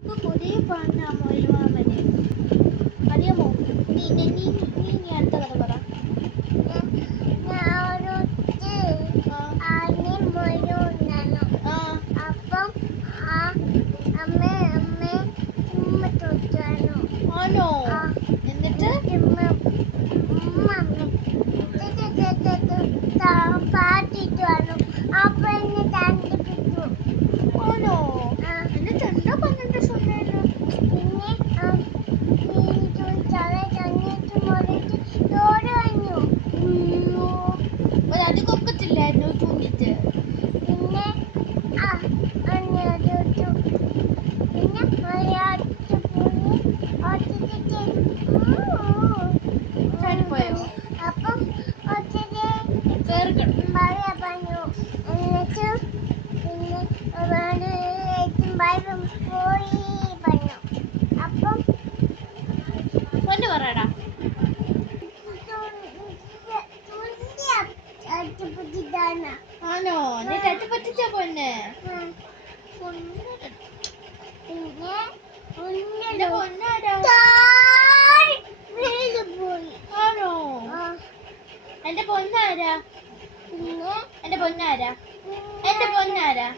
ഇപ്പൊ പുതിയ പാട്ടാ മൊയിലുമാമനെ അറിയാമോ നീ നീ നീ നീ ഇനി അടുത്ത കഥ പറ. ആണോ? പറയടാ. ആണോ? നീ തട്ടി പറ്റിച്ച പൊന്നെ പൊന്നെ പൊന്നാരാ എന്റെ പൊന്നാരാ? എന്റെ പൊന്നാരാ? എന്റെ പൊന്നാരാ?